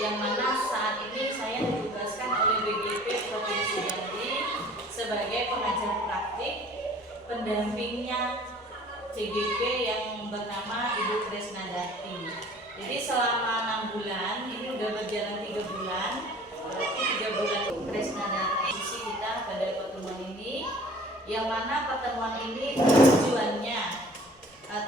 yang mana saat ini saya ditugaskan oleh BGP Provinsi Jambi sebagai pengajar praktik pendampingnya CGP yang bernama Ibu Tresnadati. Jadi selama 6 bulan, ini udah berjalan 3 bulan, berarti 3 bulan Tresnadati kita pada pertemuan ini, yang mana pertemuan ini tujuannya,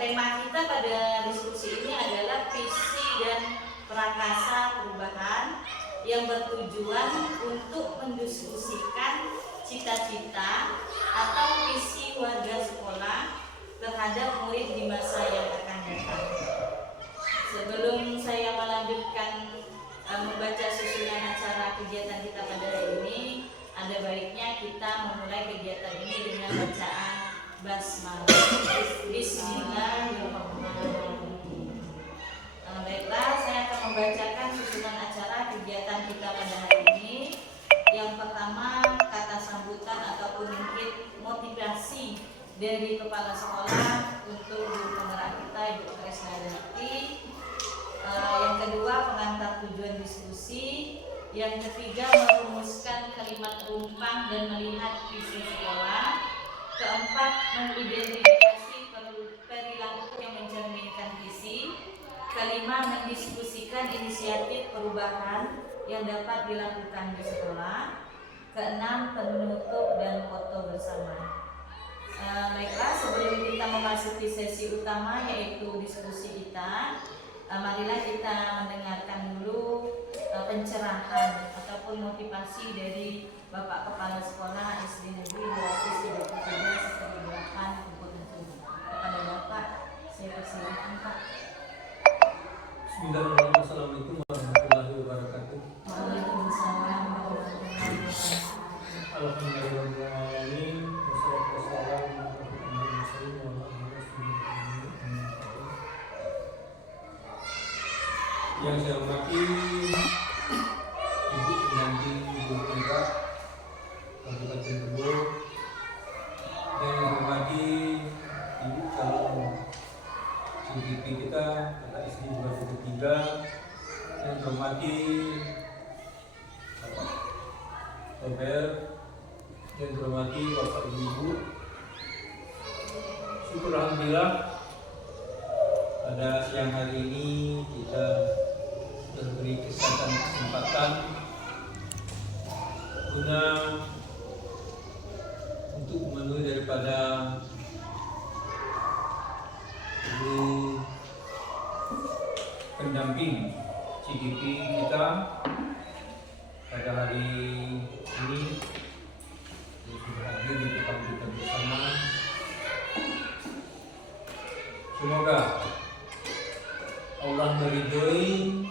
tema kita pada diskusi ini adalah visi dan prakasa perubahan yang bertujuan untuk mendiskusikan cita-cita atau visi warga sekolah terhadap murid di masa yang akan datang. Sebelum saya melanjutkan membaca susunan acara kegiatan kita pada hari ini, ada baiknya kita memulai kegiatan ini dengan bacaan basmalah. Bismillahirrahmanirrahim. Baiklah, saya akan membacakan susunan acara kegiatan kita pada hari ini. Yang pertama, kata sambutan ataupun mungkin motivasi dari kepala sekolah untuk guru penggerak kita Ibu Tresnadati. Yang kedua, pengantar tujuan diskusi. Yang ketiga, merumuskan kalimat rumpang dan melihat visi sekolah. Keempat, mengidentifikasi perilaku yang mencerminkan visi. Kelima, mendiskusikan inisiatif perubahan yang dapat dilakukan di sekolah. Keenam, penutup dan foto bersama. Baiklah, sebelum kita memasuki sesi utama yaitu diskusi kita, marilah kita mendengarkan dulu pencerahan ataupun motivasi dari Bapak Kepala Sekolah SD Negeri 233 Sektor 8 Kabupaten Cirebon. Kepada Bapak, saya persilakan Pak. Bismillahirrahmanirrahim. Assalamualaikum warahmatullahi wabarakatuh. Waalaikumsalam warahmatullahi wabarakatuh. Alhamdulillahirrahmanirrahim. Yang saya hormati Ibu Pendamping Guru Penggerak Kabupaten Cirebon, dan yang saya hormati Ibu calon CGP kita Kakak SD 213, yang saya hormati Bapak Robert, yang saya hormati Bapak Ibu. Syukur alhamdulillah pada siang hari ini kita diberi kesempatan guna untuk memenuhi daripada guru pendamping CGP kita pada hari ini yang sudah hadir di depan kita bersama. Semoga Allah meridhoi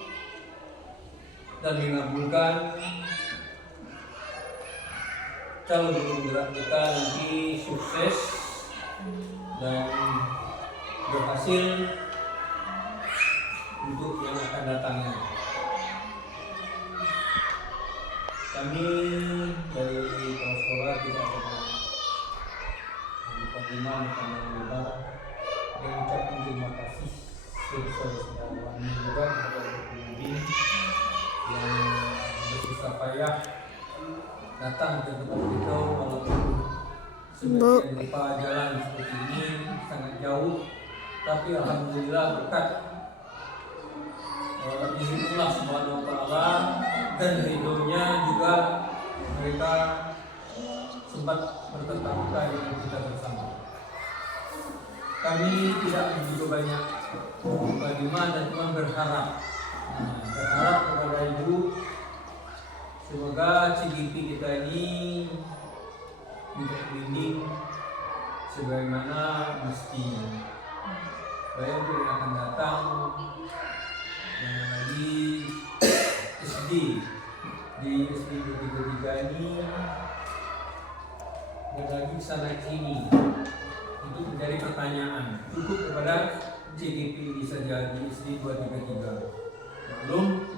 dan mengabulkan calon guru penggerak kita nanti sukses dan berhasil untuk yang akan datangnya. Kami dari kepala sekolah tidak ada menerima lebar dan mengucapkan terima kasih sebesar-besarnya juga kepada pembimbing yang bersusah payah datang ke tempat kita walaupun sebagian rupa jalan seperti ini sangat jauh, tapi alhamdulillah berkat izin Allah Subhanahu wa taala dan ridhonya juga mereka sempat bertatap muka dengan kita bersama. Kami tidak begitu banyak bagaimana dan cuma berharap kepada Ibu, semoga CGP kita ini dibimbing sebagaimana mestinya. Baik untuk yang akan datang, yang lagi SD di SD 233 ini dan lagi sana sini untuk mencari pertanyaan cukup kepada CGP ini saja di SD 233. Belum,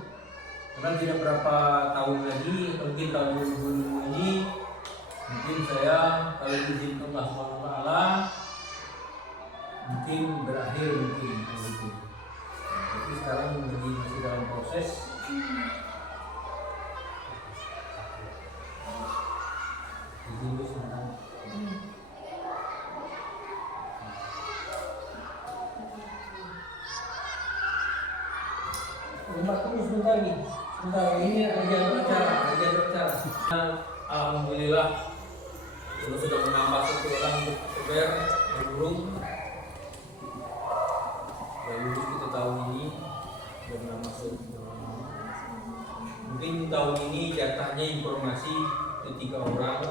karena tidak berapa tahun lagi, atau mungkin tahun 2005 ini, mungkin saya kalau izin Allah SWT mungkin berakhir mungkin begitu. Tapi sekarang masih dalam proses lagi. Sebentar, ini lagi ada acara. Nah, alhamdulillah kita sudah menambah 1 orang untuk Oktober yang belum lulus kita tahun ini sudah menambah 1 orang. Mungkin tahun ini jatahnya informasi ke 3 orang.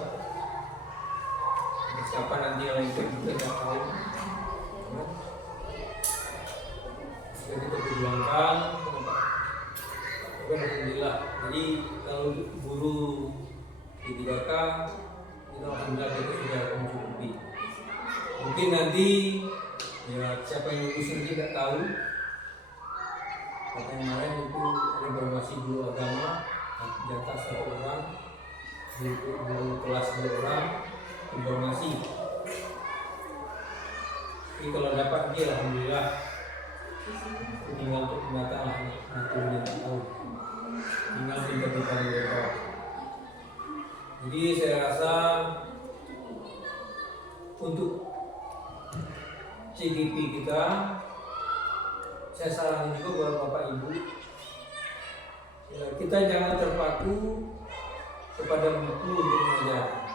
Siapa nanti yang ikut kita tidak tahu. Sudah kita perjuangkan. Alhamdulillah. Jadi kalau guru di 3K itu alhamdulillah kita sudah mencukupi. Mungkin nanti ya siapa yang lulus nanti tidak tahu. Kata yang kemarin itu informasi guru agama jatah 1 orang, guru kelas 2 orang informasi. Tapi kalau dapat dia alhamdulillah. Tinggal untuk pendataan lah, naturnya tak tahu. Tinggal kita mereka. Jadi saya rasa untuk CGP kita, saya saranin juga buat Bapak Ibu, ya, kita jangan terpaku kepada buku untuk mengajar.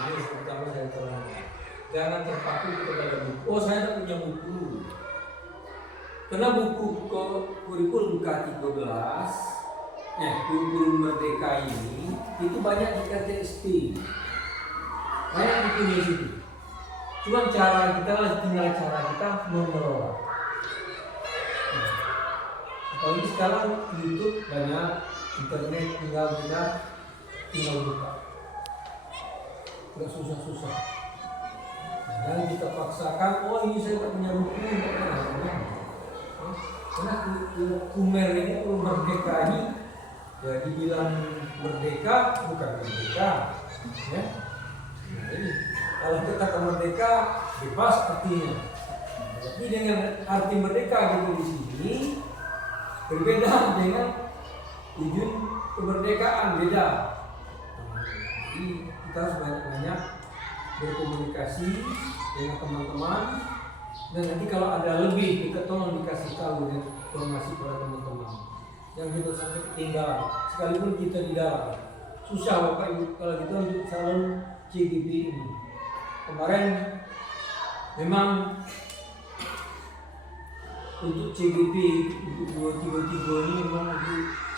Ini pertama saya terangkan. Jangan terpaku kepada buku. Oh, saya tak punya buku. Karena buku kurikulum K13, kurikulum Merdeka ini itu banyak di KTSP, banyak di situ. Cuma cara kita tinggal cara kita mengelola. Apalagi sekarang YouTube banyak, internet tinggal buka, nggak susah-susah. Jangan kita paksakan, oh ini saya tak punya buku, karena Kumer ini merdeka ini ya dibilang merdeka bukan merdeka, ya. Nah, ini kalau kita kata merdeka bebas artinya, tapi dengan arti merdeka gitu di sini berbeda dengan tujuan kemerdekaan, beda. Jadi kita harus banyak-banyak berkomunikasi dengan teman-teman. Dan nanti kalau ada lebih kita tolong dikasih tahu dan informasi kepada teman-teman. Yang kita sampai ketinggalan, sekalipun kita di dalam susah Bapak Ibu kalau kita untuk calon CGP ini. Kemarin memang untuk CGP untuk 233 ini memang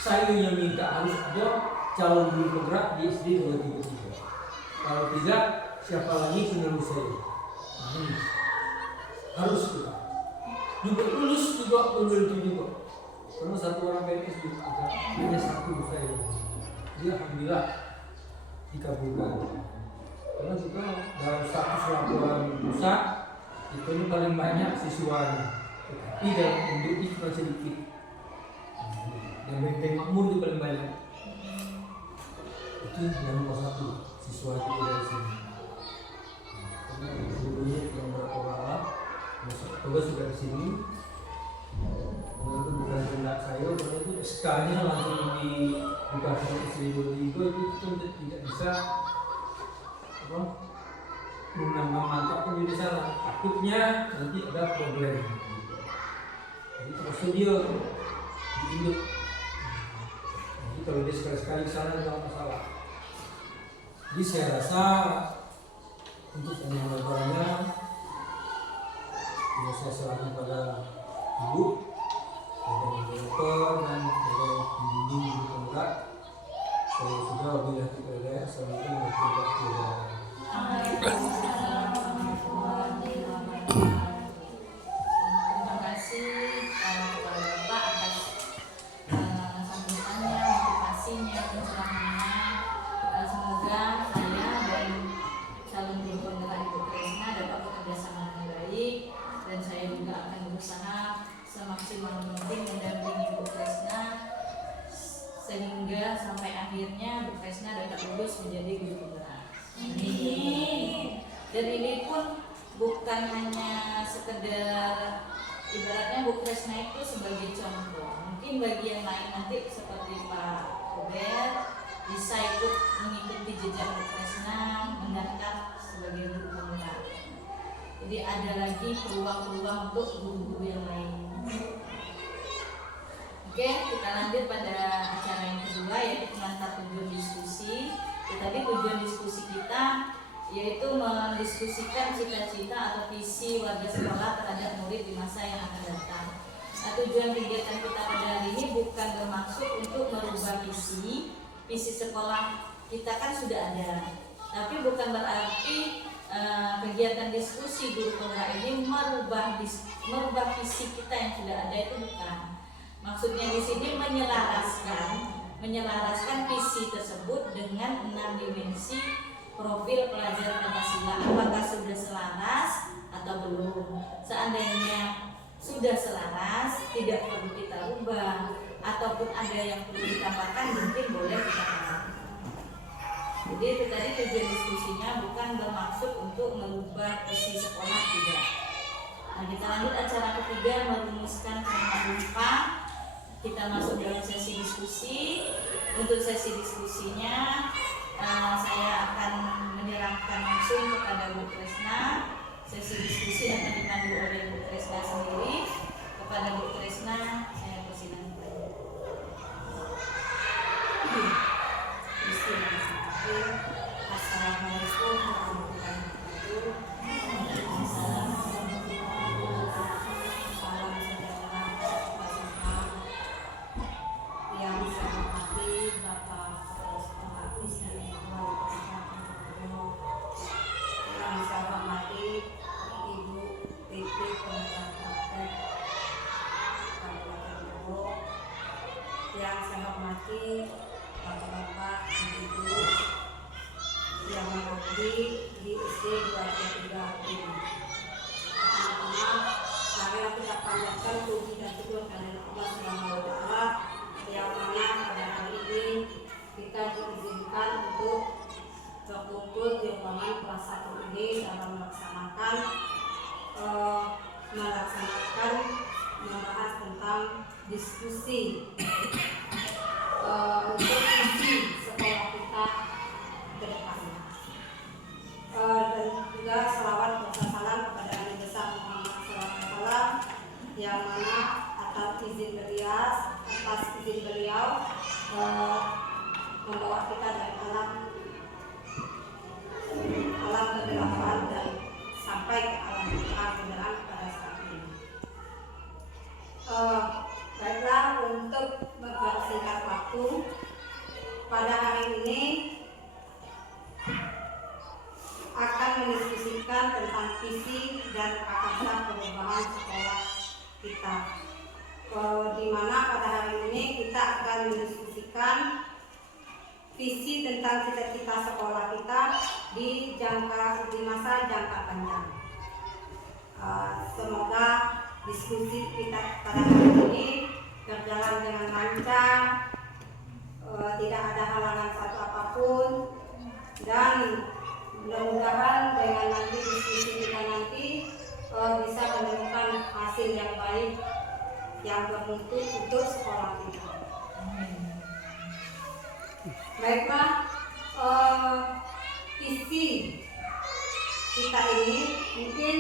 saya yang minta harus ada calon guru penggerak di SD 233. Kalau tidak siapa lagi penerus saya? Harus juga lulus juga belum juga, karena 1 orang PNS juga hanya 1 saya. Jadi alhamdulillah dikabulkan. Karena juga dalam status laporan pusat itu paling banyak siswanya, tapi dalam induk itu cuma sedikit. Yang Benteng Makmur itu paling banyak. Itu yang nomor 1 siswa itu dari sini. Karena gurunya yang berpengalaman. Tugas sudah di sini. Itu bukan tindak saya, karena itu SK-nya langsung dibuka sama istri itu tidak bisa memantapkan jadi salah. Takutnya nanti ada problem. Jadi terus dia diinduk. Jadi kalau dia sekali-sekali sana tidak masalah. Jadi saya rasa untuk penyampaiannya saya serahkan pada ibu, pada dokter dan pada pembimbing guru penggerak. Saya sudah wabillahi taufiq. Assalamualaikum warahmatullahi wabarakatuh. Terima kasih kepada Bapak atas sambutannya, motivasinya, pencerahannya. Semoga saya dan calon guru penggerak Ibu Kresna dapat bekerja sama dengan baik. Dan saya juga akan berusaha semaksimal mungkin mendampingi Bu Kresna sehingga sampai akhirnya Bu Kresna dapat lulus menjadi guru penggerak. Amin. Dan ini pun bukan hanya sekedar ibaratnya Bu Kresna itu sebagai contoh. Mungkin bagi yang lain nanti seperti Pak Robert bisa ikut mengikuti jejak Bu Kresna mendaftar sebagai guru penggerak. Jadi ada lagi peluang-peluang untuk guru-guru yang lain. Oke, kita lanjut pada acara yang kedua, yaitu pengantar tujuan diskusi. Tadi tujuan diskusi kita yaitu mendiskusikan cita-cita atau visi warga sekolah terhadap murid di masa yang akan datang. Nah, tujuan kegiatan kita pada hari ini bukan bermaksud untuk merubah visi sekolah kita kan sudah ada, tapi bukan berarti kegiatan diskusi guru penggerak ini merubah visi kita yang sudah ada, itu bukan. Maksudnya di sini menyelaraskan visi tersebut dengan 6 dimensi profil pelajar Pancasila. Apakah sudah selaras atau belum? Seandainya sudah selaras, tidak perlu kita ubah, ataupun ada yang perlu ditambahkan, mungkin boleh kita tambahkan. Jadi itu tadi tujuan diskusinya bukan bermaksud untuk merubah visi sekolah, tidak. Nah, kita lanjut acara ketiga, merumuskan tema lupa. Kita masuk dalam sesi diskusi. Untuk sesi diskusinya saya akan menyerahkan langsung kepada Bu Tresna. Sesi diskusi akan dipandu oleh Bu Tresna sendiri. Kepada Bu Tresna saya persilakan. Assalamualaikum warahmatullahi wabarakatuh. Salam sejahtera yang saya hormati Bapak Pengapis dan yang saya hormati Ibu PP Pengajar Praktek Kabupaten Lombok, yang saya hormati Bapak-bapak, Ibu yang mengabdi di SD 233 ini. Pertama-tama, saya tidak panjatkan puji dan syukur kepada Allah Subhanahu wa Ta'ala yang mana pada hari ini kita diizinkan untuk berkumpul di ruangan kelas 1 ini dalam membahas tentang diskusi untuk visi sekolah kita ke depannya. Dan juga selawat bersalam kepada Nabi besar Muhammad SAW yang mana atas izin beliau membawa kita dari alam kegelapan dan sampai ke alam kebenaran pada saat ini. Baiklah, untuk mempersingkat waktu, pada hari ini akan mendiskusikan tentang visi dan akasan perubahan sekolah kita. Di mana pada hari ini kita akan mendiskusikan visi tentang cita-cita sekolah kita di masa jangka panjang. Semoga diskusi kita pada hari ini berjalan dengan lancar, tidak ada halangan satu apapun, dan mudah-mudahan dengan nanti diskusi kita nanti bisa menemukan hasil yang baik yang bermutu untuk sekolah kita. Baiklah, visi kita ini mungkin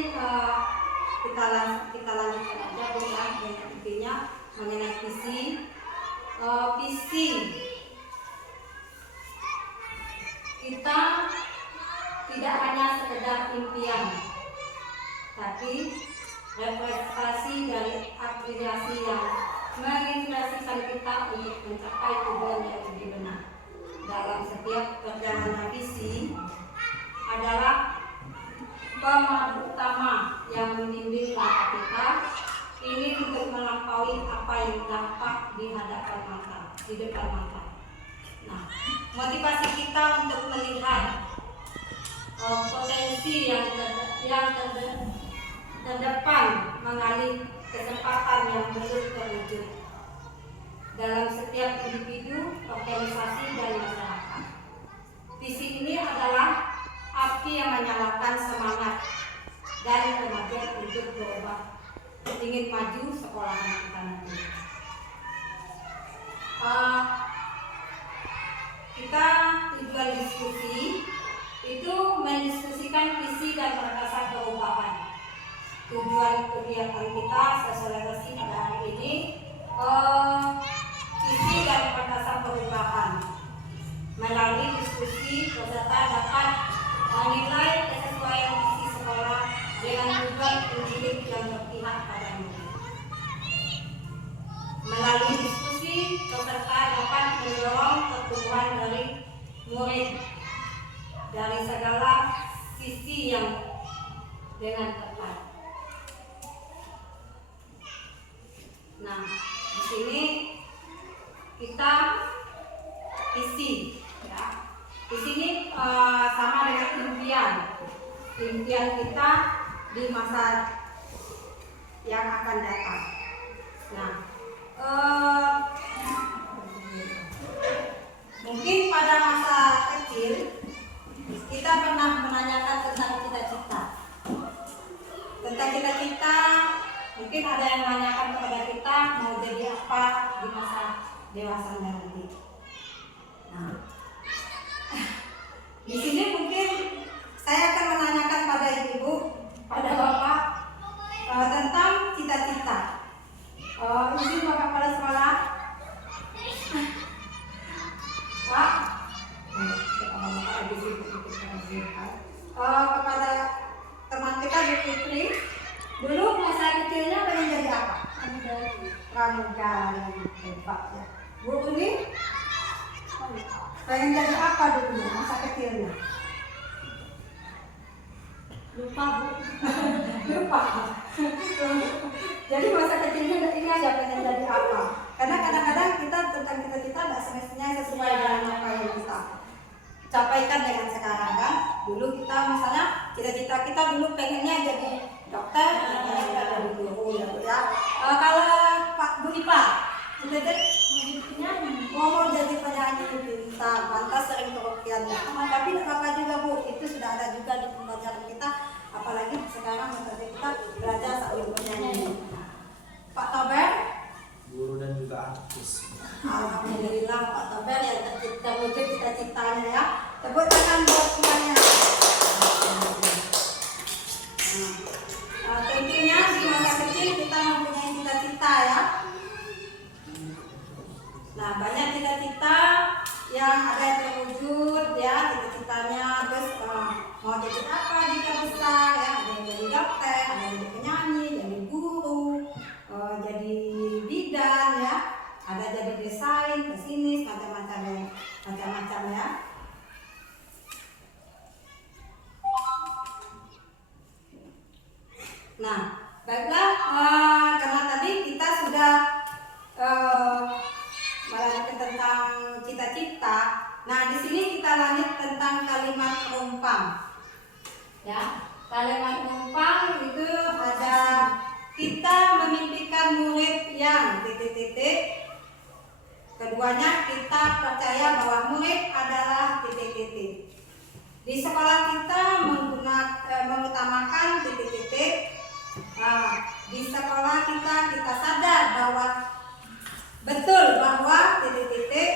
kita lanjutkan aja dengan intinya mengenai visi. Visi kita tidak hanya sekedar impian, tapi representasi dari aspirasi yang menginspirasikan kita untuk mencapai tujuan yang lebih benar. Dalam setiap perjalanan visi adalah pemandu utama yang membimbing langkah kita ini untuk melampaui apa yang dapat di depan mata. Nah, motivasi kita untuk melihat potensi yang terdepan mengalih kesempatan yang belum terwujud dalam setiap individu, organisasi, dan masyarakat. Visi ini adalah api yang menyalakan semangat dan kemajuan untuk berubah, ingin maju sekolah kita nanti. Kita tujuan diskusi itu mendiskusikan visi dan perkasan perubahan. Tujuan kegiatan kita sosialisasi pada hari ini perubahan. Melalui diskusi, peserta dapat menilai kesesuaian isi sekolah dengan tujuan pendidik yang berpihak pada murid. Melalui diskusi, peserta dapat mendorong pertumbuhan dari murid dari segala sisi yang dengan tepat. Nah, di sini kita isi, ya. Di sini sama dengan impian kita di masa yang akan datang. Nah, mungkin pada masa kecil kita pernah menanyakan tentang cita-cita. Tentang cita-cita, mungkin ada yang menanyakan kepada kita mau jadi apa di masa dewasa nanti. Nah, di sini mungkin saya akan menanyakan pada ibu, pada bapak tentang cita-cita. Izin bapak kepala sekolah, Pak. Kepada teman kita Bu Fitri, dulu masa kecilnya pengen jadi apa? Pramugari, Pak ya. Bu Uni pengen jadi apa dulu masa kecilnya? Lupa Bu. Lupa. Jadi masa kecilnya ini aja pengen jadi apa? Karena kadang-kadang kita tentang cita-cita tidak semestinya sesuai dengan apa yang kita capaikan dengan sekarang kan. Dulu kita misalnya cita-cita kita dulu pengennya jadi dokter, pengennya jadi guru ya. Kalau Pak Bu Ipa, mau jadi penyanyi bintang, pantas sering kerokian. Tapi tidak apa juga Bu, itu sudah ada juga di pembelajaran kita. Apalagi sekarang metode kita belajar sambil bernyanyi. Pak Tober, guru dan juga artis. Alhamdulillah Pak Tober yang terwujud cita-citanya ya. Tepuk tangan buat semuanya. Tentunya di masa kecil kita mempunyai cita-cita ya. Nah, banyak cita-cita yang ada yang terwujud ya, cita-citanya terus mau jadi apa jika besar ya, ada yang jadi dokter, ada yang jadi penyanyi, jadi guru, jadi bidan ya, ada jadi desain, pesimis, macam-macam ya. Nah, baiklah, karena tadi kita sudah melanjutkan tentang cita-cita. Nah, di sini kita lanjut tentang kalimat penumpang. Ya, kalimat penumpang itu ada kita memimpikan murid yang titik-titik. Keduanya kita percaya bahwa murid adalah titik-titik. Di sekolah kita mengutamakan titik-titik. Di sekolah kita sadar bahwa betul bahwa titik-titik.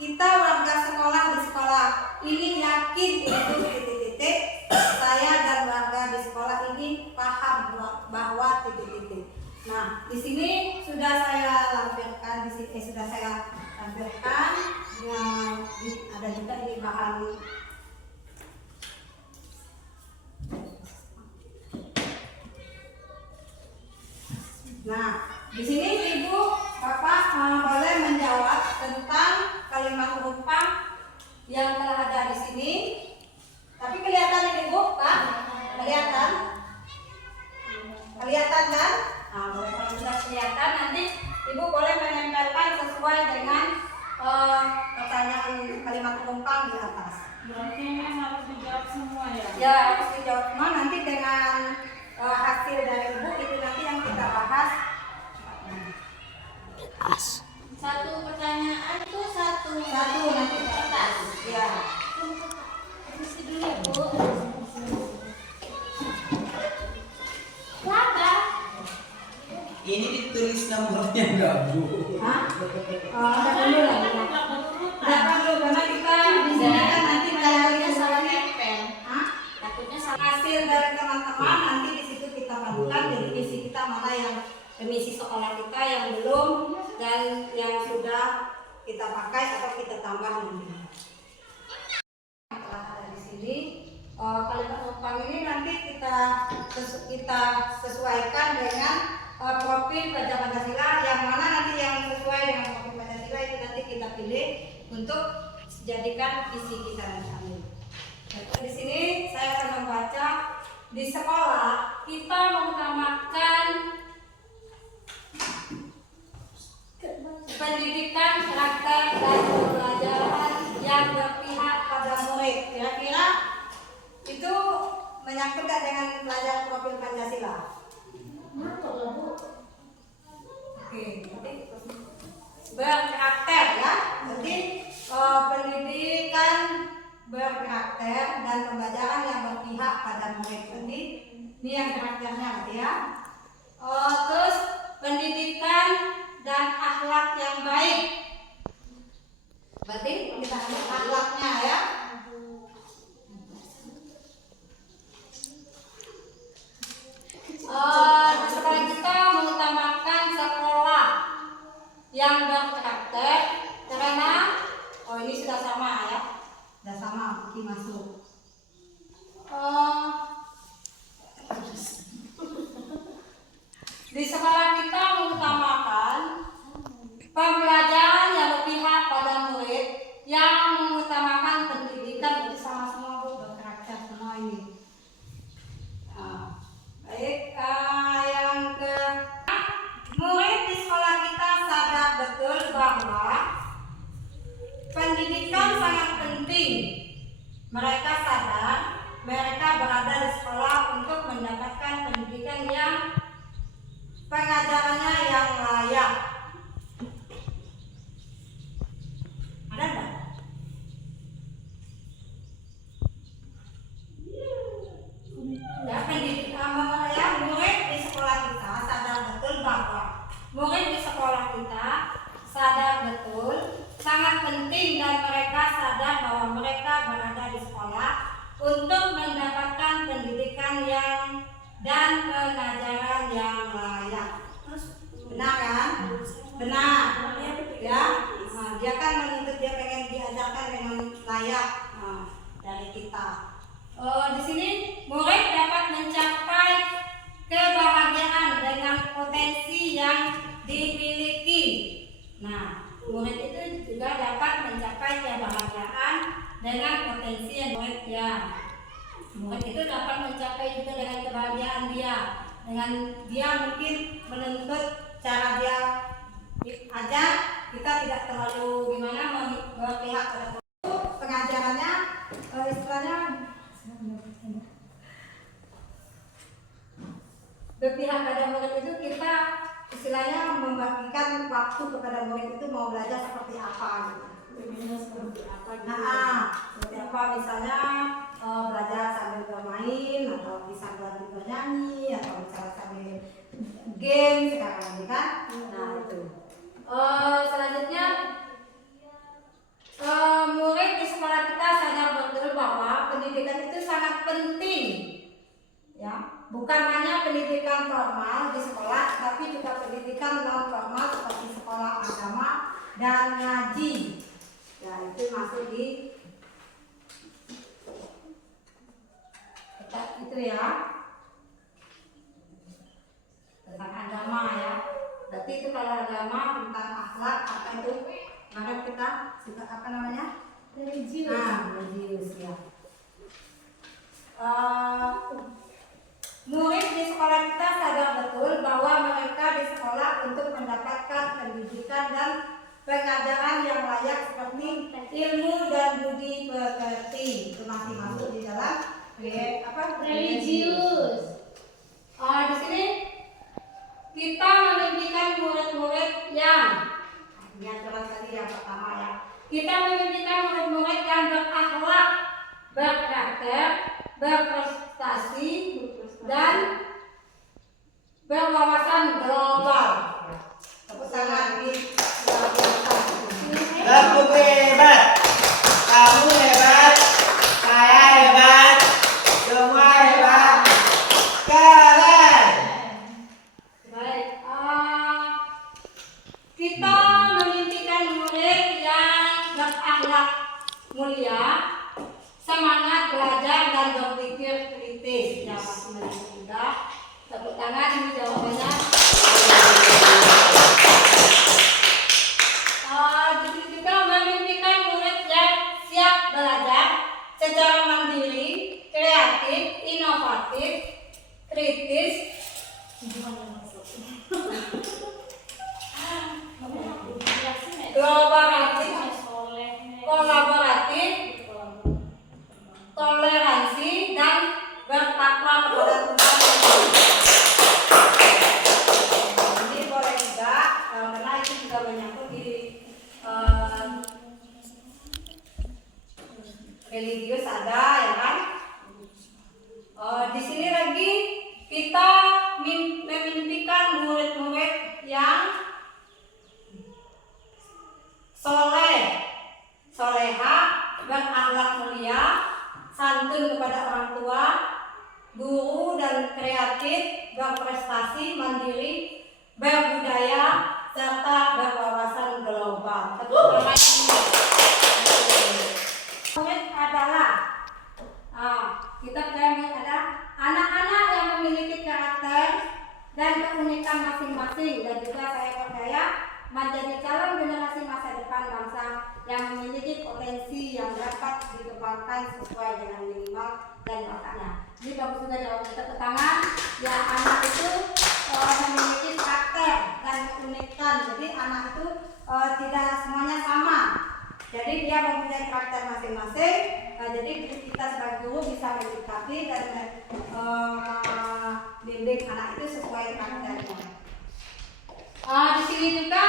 Kita warga sekolah di sekolah ini yakin itu titik-titik. Saya dan warga di sekolah ini paham bahwa titik-titik. Nah, di sini sudah saya lampirkan, ada juga di bahan. Nah, di sini Ibu, Bapak boleh menjawab tentang kalimat penumpang yang telah ada di sini. Tapi kelihatan ini Bu, Pak? Kelihatan? Kelihatan kan? Nah, kalau sudah kelihatan nanti Ibu boleh menempelkan sesuai dengan pertanyaan kalimat penumpang di atas. Berarti ini harus dijawab semua ya? Ya, harus dijawab semua. Nanti dengan hasil dari Ibu itu nanti yang kita bahas. Satu pertanyaan itu satu nanti kertas. Ya. Isi dulu ya Bu. Berapa? Ini ditulis nomornya enggak, Bu? Hah? Ada dulu lah. Dapat dulu karena kita di sini kan nanti Takutnya kayak salah tempel. Hah? Takutnya salah. Hasil dari teman-teman nanti di situ kita padukan jadi misi kita mana yang misi sekolah kita yang belum dan yang kalimat numpang ini nanti kita sesuaikan dengan profil pelajar Pancasila, yang mana nanti yang sesuai dengan profil Pancasila itu nanti kita pilih untuk jadikan isi kita nanti. Di sini saya akan membaca. Di sekolah kita mengutamakan pendidikan, karakter, dan pembelajaran yang berpihak pada murid. Kira-kira itu menyangkut dengan pelajar profil Pancasila. Oke, berkarakter ya. Jadi pendidikan berkarakter dan pembelajaran yang berpihak pada murid. Jadi ini yang karakternya berarti ya. Terus pendidikan dan akhlak yang baik. Berarti kita ambil akhlaknya ya. Sekarang kita mengutamakan sekolah yang berkarakter karena ini sudah sama ya. Sudah sama Kiki masuk. Di sekolah kita mengutamakan pembelajaran yang berpihak pada murid, yang mengutamakan pendidikan. Itu sama semua Bu, berkarakter semua ini. Baik, yang ke murid di sekolah kita sadar betul bahwa pendidikan sangat penting. Mereka sadar mereka berada di sekolah untuk mendapatkan pendidikan yang pengajarannya yang layak. Ada enggak? Ya, murid di sekolah kita sadar betul bahwa murid di sekolah kita sadar betul sangat penting, dan mereka sadar bahwa mereka berada di sekolah untuk mendapatkan pendidikan yang dan pengajaran yang layak. Benar kan? Benar. Ya. Nah, dia kan menuntut, dia pengen diajarkan dengan layak dari kita. Di sini murid dapat mencapai kebahagiaan dengan potensi yang dimiliki. Nah, murid itu juga dapat mencapai kebahagiaan dengan potensi yang murid ya. Murid itu dapat mencapai juga dengan kebahagiaan dia. Dengan dia mungkin menuntut cara dia ajar, kita tidak terlalu gimana berpihak pada pengajarannya, istilahnya berpihak pada murid itu, kita istilahnya membagikan waktu kepada murid itu mau belajar seperti apa gitu. Seperti apa misalnya belajar sambil bermain, atau bisa bernyanyi, atau misalnya sambil game sekarang ini kan. Nah itu. Selanjutnya murid di sekolah kita sadar betul bahwa pendidikan itu sangat penting. Ya, bukan hanya pendidikan formal di sekolah, tapi juga pendidikan non formal seperti sekolah agama dan ngaji. Ya, itu masuk di itu ya, tentang agama ya. Berarti itu kalau agama tentang akhlak apa itu? Maka kita suka apa namanya? Religius. Religius ya. Murid di sekolah kita sadar betul bahwa mereka di sekolah untuk mendapatkan pendidikan dan pengajaran yang layak seperti ilmu dan budi pekerti. Itu masih masuk di dalam religius. Di sini kita memimpikan murid-murid yang tadi yang pertama ya. Kita memimpikan murid-murid yang berakhlak, berkarakter, berprestasi, dan berwawasan global. Tepuk tangan di Kamu hebat, kamu hebat, saya hebat, semua hebat, keren. Baik, kita memimpikan murid yang berakhlak mulia, semangat belajar dan Tepuk tangan ini jawabannya. Di sini juga memimpikan murid yang siap belajar secara mandiri, kreatif, inovatif, kritis, kolaboratif, toleransi, dan bertakwa kepada Tuhan. Jadi boleh juga, karena itu juga menyangkut di religius ada ya kan. Di sini lagi kita memimpikan murid-murid yang soleh, soleha, berakhlak mulia, santun kepada orang tua, guru dan kreatif, berprestasi, mandiri, berbudaya, serta berwawasan global. Murid adalah kita ada anak-anak yang memiliki karakter dan keunikan masing-masing, dan juga saya percaya menjadi calon generasi masa depan bangsa yang memiliki potensi yang dapat dikembangkan sesuai dengan minimal dan bakatnya. Jadi bagus juga jawab kita ke tangan. Ya, anak itu memiliki karakter dan keunikan. Jadi anak itu tidak semuanya sama. Jadi dia mempunyai karakter masing-masing. Jadi kita sebagai guru bisa menyikapi dan bimbing anak itu sesuai karakternya. Di sini juga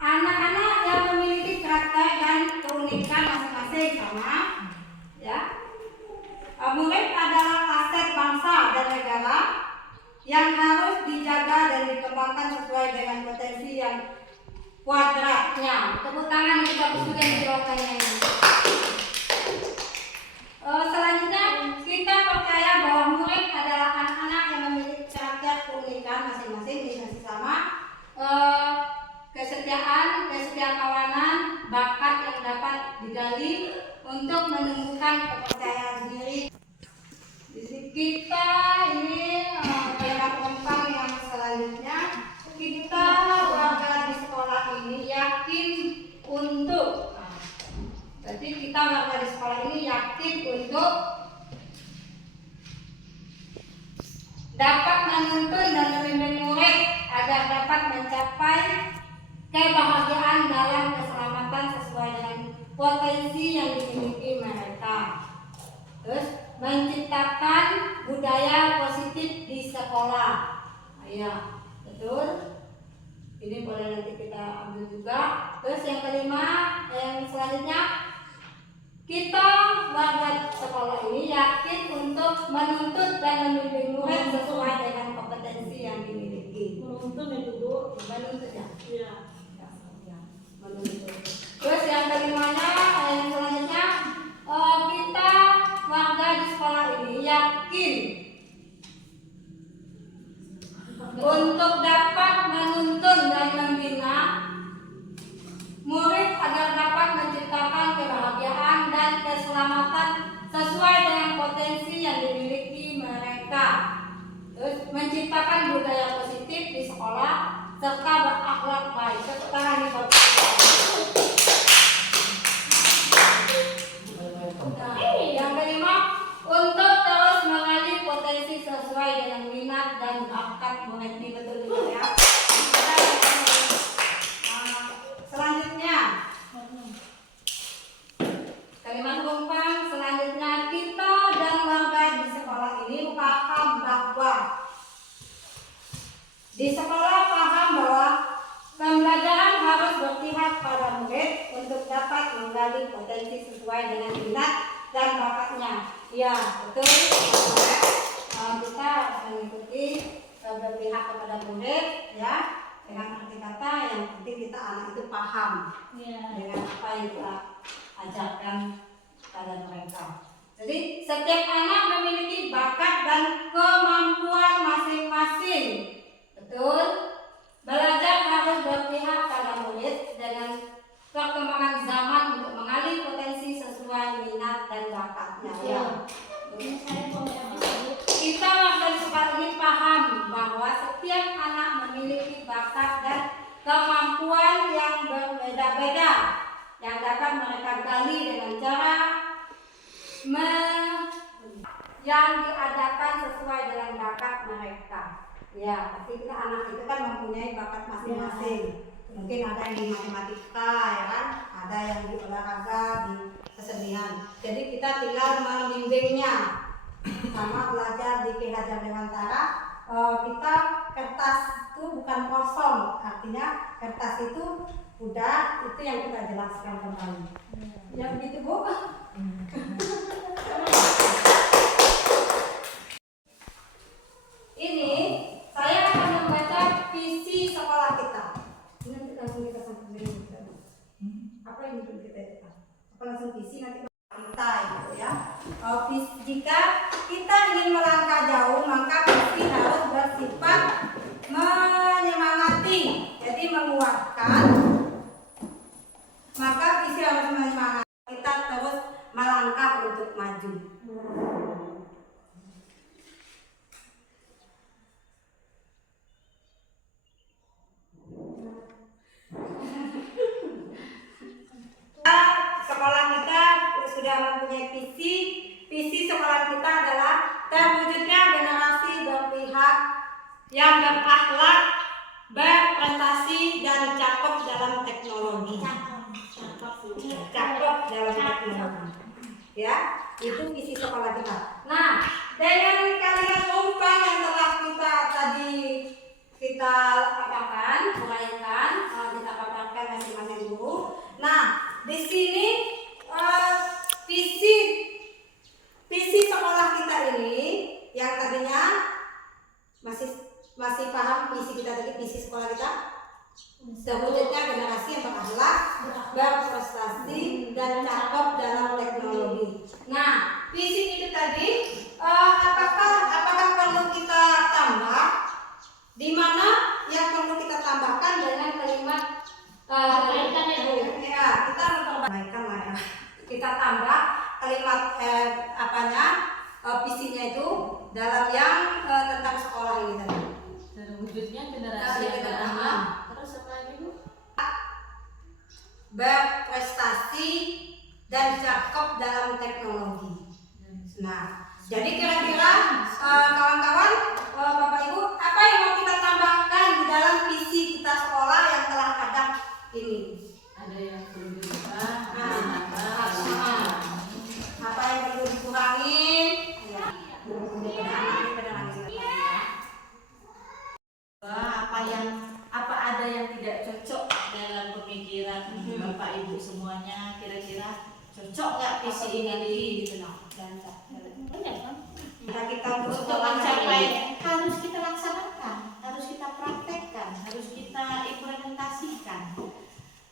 anak-anak yang memiliki karakter dan keunikan masing-masing sama, ya. Murid adalah aset bangsa dan negara yang harus dijaga dan dikembangkan sesuai dengan potensi yang kuadratnya. Tepuk tangan kita juga jawabannya ini. Selanjutnya kita percaya bahwa murid adalah anak-anak yang memiliki karakter keunikan masing-masing, bisa sama kesetiaan, kesetiakawanan, bakat yang dapat digali untuk menumbuhkan kepercayaan diri. Di sini kita ini para penumpang yang selanjutnya, kita warga di sekolah ini yakin untuk jadi kita warga di sekolah ini yakin untuk dapat menuntun dan membimbing murid agar dapat mencapai kebahagiaan dalam keselamatan sesuai dengan potensi yang dimiliki mereka. Terus menciptakan budaya positif di sekolah. Ya, betul. Ini boleh nanti kita ambil juga. Terus yang kelima, yang selanjutnya, kita warga sekolah ini yakin untuk menuntut dan membimbing murid sesuai dengan kompetensi yang dimiliki. Menuntun itu Bu. Menuntut ya. Iya. Menuntut. Terus yang kelimanya, yang selanjutnya, kita warga di sekolah ini yakin untuk dapat menuntun dan membina murid agar dapat menciptakan kebahagiaan dan keselamatan sesuai dengan potensi yang dimiliki mereka. Terus menciptakan budaya positif di sekolah serta berakhlak baik. Sekarang di yang kelima, untuk terus mengali potensi sesuai dengan minat dan bakat murid. Ini betul juga ya. Selanjutnya, kalimat penumpang selanjutnya, kita dan warga di sekolah ini paham bahwa di sekolah paham bahwa pembelajaran harus berpihak pada murid untuk dapat menggali potensi sesuai dengan minat dan bakatnya. Ya, betul. Kita harus mengikuti berpihak kepada murid, ya, dengan arti kata yang penting kita anak itu paham dengan apa yang kita ajarkan pada mereka. Jadi setiap anak memiliki bakat dan kemampuan masing-masing. Betul. Belajar harus berpihak pada murid dengan perkembangan zaman untuk mengali potensi sesuai minat dan bakatnya. Ya. Kita yang diadakan sesuai dengan bakat mereka. Ya, pasti kita anak itu kan mempunyai bakat masing-masing. Mungkin ada yang di matematika, ya kan? Ada yang di olahraga, di kesenian. Jadi kita tinggal membimbingnya. Sama belajar di Ki Hajar Dewantara, kita kertas itu bukan kosong, artinya kertas itu udah itu yang kita jelaskan kembali. Ya begitu Bu. Ini saya akan membaca visi sekolah kita. Ini nanti langsung kita sampai apa yang kita itu? Apa langsung visi nanti kita gitu ya. Jika kita ingin melangkah jauh, maka visi harus bersifat menyemangati, jadi menguatkan. Maka visi harus menyemangati kita terus melangkah untuk maju. Sekolah kita sudah mempunyai visi. Visi sekolah kita adalah terwujudnya generasi berpihak yang berakhlak, berprestasi dan cakep dalam teknologi. Cakep dalam teknologi. Ya, itu visi sekolah kita. Nah, dengan kalian umpan yang telah kita tadi kita apakan, uraikan, kita paparkan masing-masing guru. Nah, di sini visi sekolah kita ini yang tadinya masih paham visi kita tadi, visi sekolah kita terwujudnya generasi yang berakhlak, berprestasi dan cakep dalam teknologi. Nah, visi itu tadi apakah perlu kita tambah? Di mana yang perlu kita tambahkan dengan kalimat kita memperbaikan lah ya. Kita tambah kalimat visinya itu dalam yang tentang sekolah ini tadi. Terwujudnya generasi yang berakhlak. Terus apa lagi Bu? Berprestasi dan cakep dalam teknologi. Nah, jadi kira-kira kawan-kawan, Bapak Ibu, apa yang mau kita tambahkan di dalam visi kita sekolah yang telah ada ini? Ada yang perlu dirubah, apa yang perlu dikurangin? Ya. Apa ada yang tidak cocok dalam pemikiran Bapak Ibu semuanya, kira-kira cocok nggak visi ini di banyak kan? Kita Untuk mencapai harus kita laksanakan, harus kita praktekkan, harus kita implementasikan.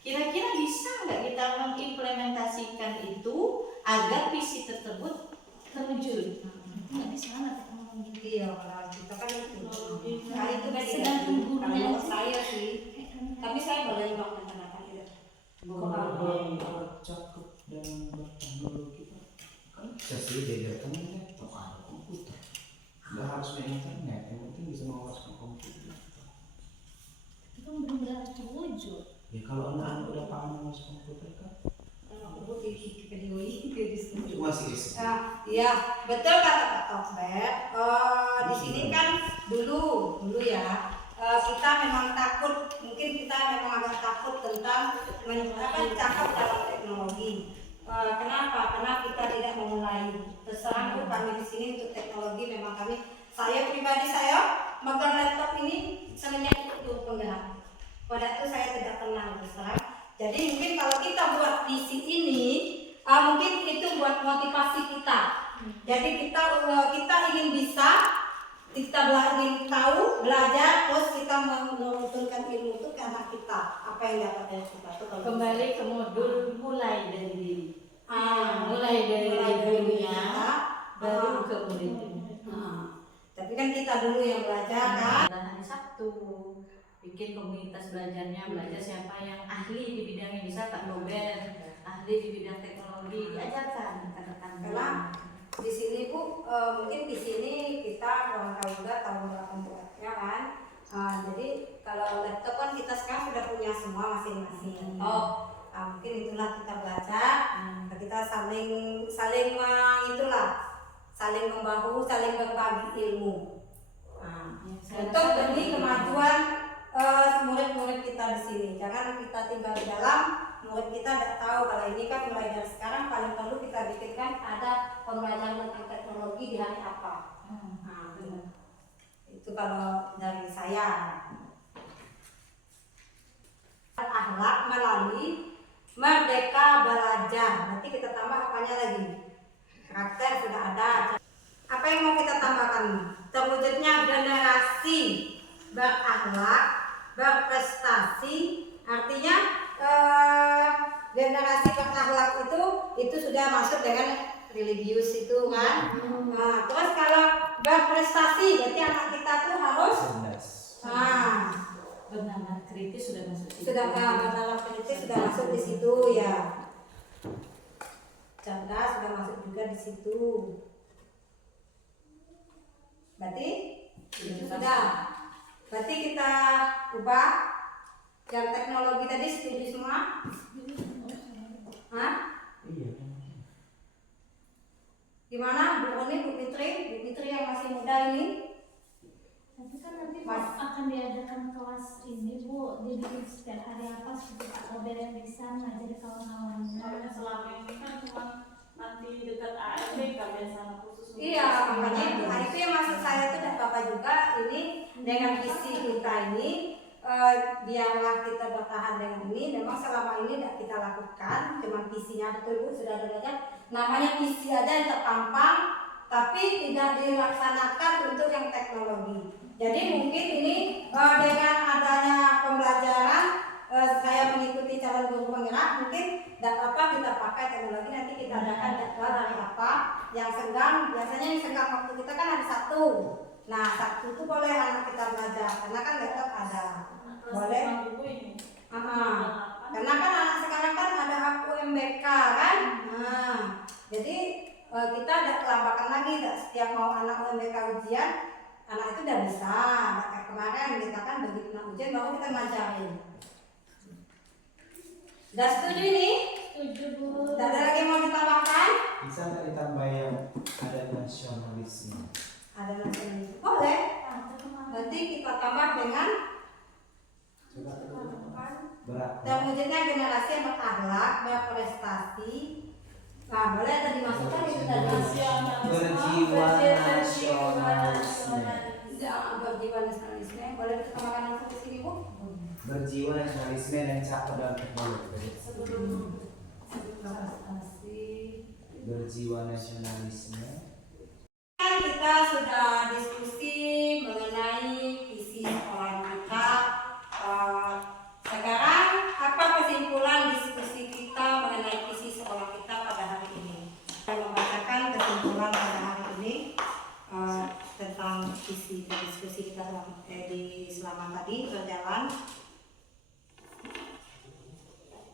Kira-kira bisa nggak kita mengimplementasikan itu agar visi tersebut terwujud? Nggak bisa nggak? Iya, kalau kita kan itu. Nah, itu kan sedang kalau saya sih, tapi saya boleh melaksanakan itu. Cakep dan berteknologi kan bisa sih bedakan kan ada komputer, nggak harus main internet, yang penting bisa mengawaskan komputer. Itu kan benar-benar terwujud. Ya kalau anak-anak udah paham mengawasi komputer kan masih ya betul kata Pak Tokber. Di sini kan dulu ya kita memang takut, mungkin kita memang agak takut tentang cakap dalam teknologi. Kenapa? Karena kita tidak memulai. Terserah Bu, kami di sini untuk teknologi memang saya pribadi megang laptop ini semenjak itu penggerak. Pada itu saya tidak pernah terserah. Jadi mungkin kalau kita buat visi ini, mungkin itu buat motivasi kita. Jadi kita ingin bisa, kita ingin tahu, belajar, terus kita menurunkan ilmu itu ke anak kita. Apa yang dapat dari kita itu Kembali ke modul mulai dari diri. Mulai dari dirinya, baru ke muridnya. Tapi kan kita dulu yang belajar kan. Dan hari Sabtu bikin komunitas belajar siapa yang ahli di bidang ini, bisa Pak Dober, ahli di bidang teknologi, diajarkan rekan-rekan. Karena di sini Bu, mungkin di sini kita kurang tahu juga tahun berapa buatnya kan. Jadi kalau laptop kan kita sekarang sudah punya semua masing-masing. Mungkin itulah kita belajar, kita saling saling membahu, saling berbagi ilmu. Nah, Saya untuk rasa demi begitu. kemajuan murid-murid kita di sini. Jangan kita tinggal di dalam, murid kita tidak tahu kalau ini kan mulai dari sekarang paling perlu kita bikinkan ada pembelajaran tentang teknologi di hari apa. Nah, itu kalau dari saya. Akhlak melalui merdeka belajar. Nanti kita tambah apanya lagi? Karakter sudah ada. Apa yang mau kita tambahkan? Terwujudnya generasi berakhlak, berprestasi. Artinya generasi berakhlak itu sudah masuk dengan religius itu kan. Nah, terus kalau berprestasi berarti anak kita tuh harus Cerdas. Bernalar kritis sudah masuk situ. sudah dalam kritis sudah masuk di situ ya. Cerdas sudah masuk juga di situ. Berarti itu sudah. Berarti kita ubah yang teknologi tadi setuju semua? Hah? Iya. Gimana Bu Roni, Bu Fitri yang masih muda ini? Tapi kan nanti Mas. akan diadakan kelas ini Bu, dibikin setiap hari apa seperti Pak Robert yang bisa ngajari kawan-kawannya. Soalnya selama ini kan cuma nanti dekat ART kalian sama khusus. untuk Iya, makanya kesehatan. nah, itu yang maksud saya tuh dan Bapak juga ini dengan visi kita ini biarlah kita bertahan dengan ini. Memang selama ini tidak kita lakukan, cuma visinya betul Bu sudah belajar. Namanya visi aja yang terpampang, tapi tidak dilaksanakan untuk yang teknologi. Jadi mungkin ini dengan adanya pembelajaran saya mengikuti calon guru penggerak, mungkin tidak apa kita pakai teknologi, nanti kita adakan jadwal hari apa yang senggang. Biasanya yang senggang waktu kita kan hari Sabtu. Nah, Sabtu itu boleh anak kita belajar karena kan laptop ada. Boleh. Karena kan anak sekarang kan ada UMBK kan. Nah, jadi kita tidak kelabakan lagi, tidak setiap mau anak UMBK ujian, anak itu udah bisa. Nah, kayak kemarin kita kan begitu nak ujian baru kita ngajarin. Sudah setuju ini? Setuju Bu. Tidak ada lagi yang mau ditambahkan? Bisa nggak ditambah yang ada nasionalisme? Ada nasionalisme. Boleh. Nanti kita tambah dengan Berat. terwujudnya generasi yang berakhlak, berprestasi. Nah, boleh tadi dimasukkan itu tadi. Berjiwa nasionalisme. Jangan berjiwa nasionalisme. Boleh ditambahkan langsung ke sini Bu? Berjiwa nasionalisme dan cakap dalam teknologi. Prestasi. Berjiwa nasionalisme. Kan kita sudah diskusi mengenai visi sekolah kita. Sekarang apa kesimpulan diskusi kita mengenai visi sekolah kita pada hari ini? Saya membacakan kesimpulan pada hari ini tentang visi diskusi kita selama tadi berjalan.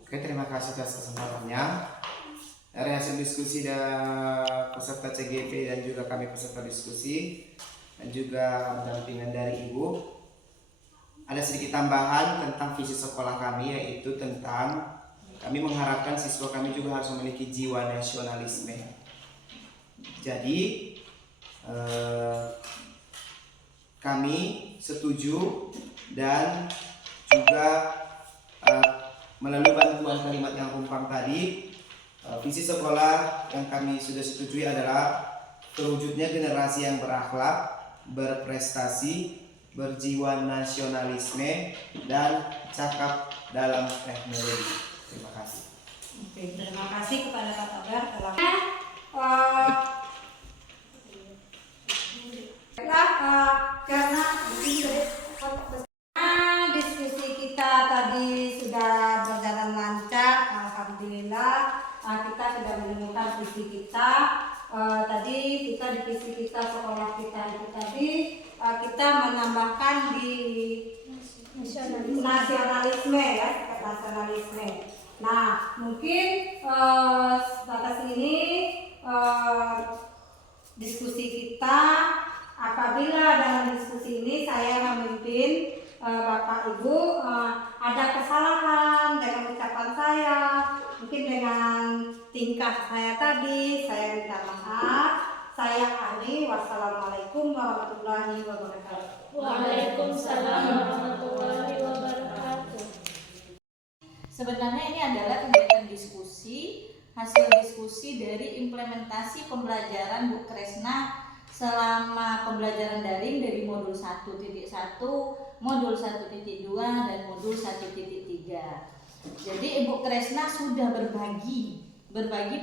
Oke, terima kasih atas kesempatannya. Dari hasil diskusi dan peserta CGP dan juga kami peserta diskusi dan juga dampingan dari Ibu, ada sedikit tambahan tentang visi sekolah kami, yaitu tentang kami mengharapkan siswa kami juga harus memiliki jiwa nasionalisme. Jadi kami setuju dan juga melalui bantuan kalimat yang rumpang tadi, visi sekolah yang kami sudah setujui adalah terwujudnya generasi yang berakhlak, berprestasi, berjiwa nasionalisme, dan cakap dalam teknologi. Terima kasih. Oke, terima kasih kepada Pak Togar telah karena diskusi kita tadi sudah berjalan lancar, alhamdulillah. Kita sudah menemukan visi kita. Tadi kita di visi kita sekolah kita itu tadi kita menambahkan di nasionalisme ya, nasionalisme. Nah, mungkin batas ini diskusi kita. Apabila dalam diskusi ini saya memimpin Bapak Ibu ada kesalahan dengan ucapan saya, mungkin dengan tingkah saya tadi, saya minta maaf. Saya akhiri. Wassalamualaikum warahmatullahi wabarakatuh. Waalaikumsalam warahmatullahi wabarakatuh. Sebenarnya ini adalah kegiatan diskusi, hasil diskusi dari implementasi pembelajaran Bu Kresna selama pembelajaran daring dari modul 1.1, modul 1.2, dan modul 1.3. Jadi Ibu Kresna sudah berbagi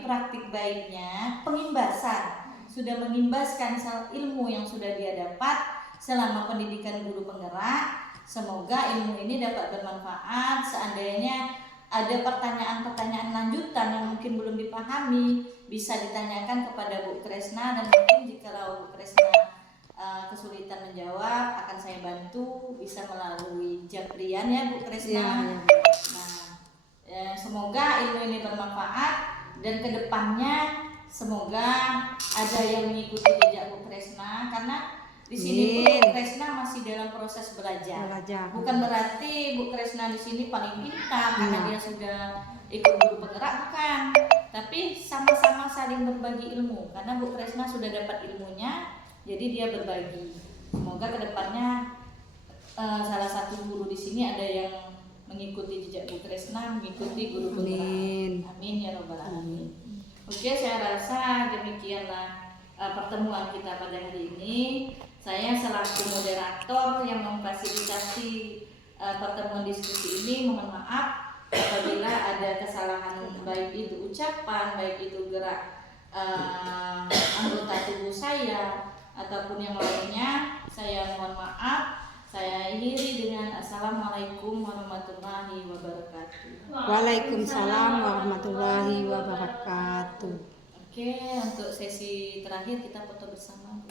praktik baiknya, pengimbasan, sudah mengimbaskan ilmu yang sudah dia dapat selama pendidikan guru penggerak. Semoga ilmu ini dapat bermanfaat. Seandainya ada pertanyaan-pertanyaan lanjutan yang mungkin belum dipahami, bisa ditanyakan kepada Bu Kresna, dan mungkin jika Bu Kresna kesulitan menjawab, akan saya bantu bisa melalui Japrian ya Bu Kresna. Nah, semoga ilmu ini bermanfaat, dan kedepannya semoga ada yang mengikuti jejak Bu Kresna, karena di sini Bu Kresna masih dalam proses belajar. Bukan berarti Bu Kresna di sini paling pintar karena dia sudah ikut guru penggerak, bukan. Tapi sama-sama saling berbagi ilmu, karena Bu Kresna sudah dapat ilmunya, jadi dia berbagi. Semoga kedepannya salah satu guru di sini ada yang mengikuti jejak Bu Kresna, mengikuti guru penggerak. Amin ya robbal alamin. Oke, saya rasa demikianlah pertemuan kita pada hari ini. Saya selaku moderator yang memfasilitasi pertemuan diskusi ini, mohon maaf apabila ada kesalahan, baik itu ucapan, baik itu gerak anggota tubuh saya ataupun yang lainnya. Saya mohon maaf. Saya akhiri dengan Assalamualaikum warahmatullahi wabarakatuh. Waalaikumsalam warahmatullahi wabarakatuh. Oke, untuk sesi terakhir kita foto bersama.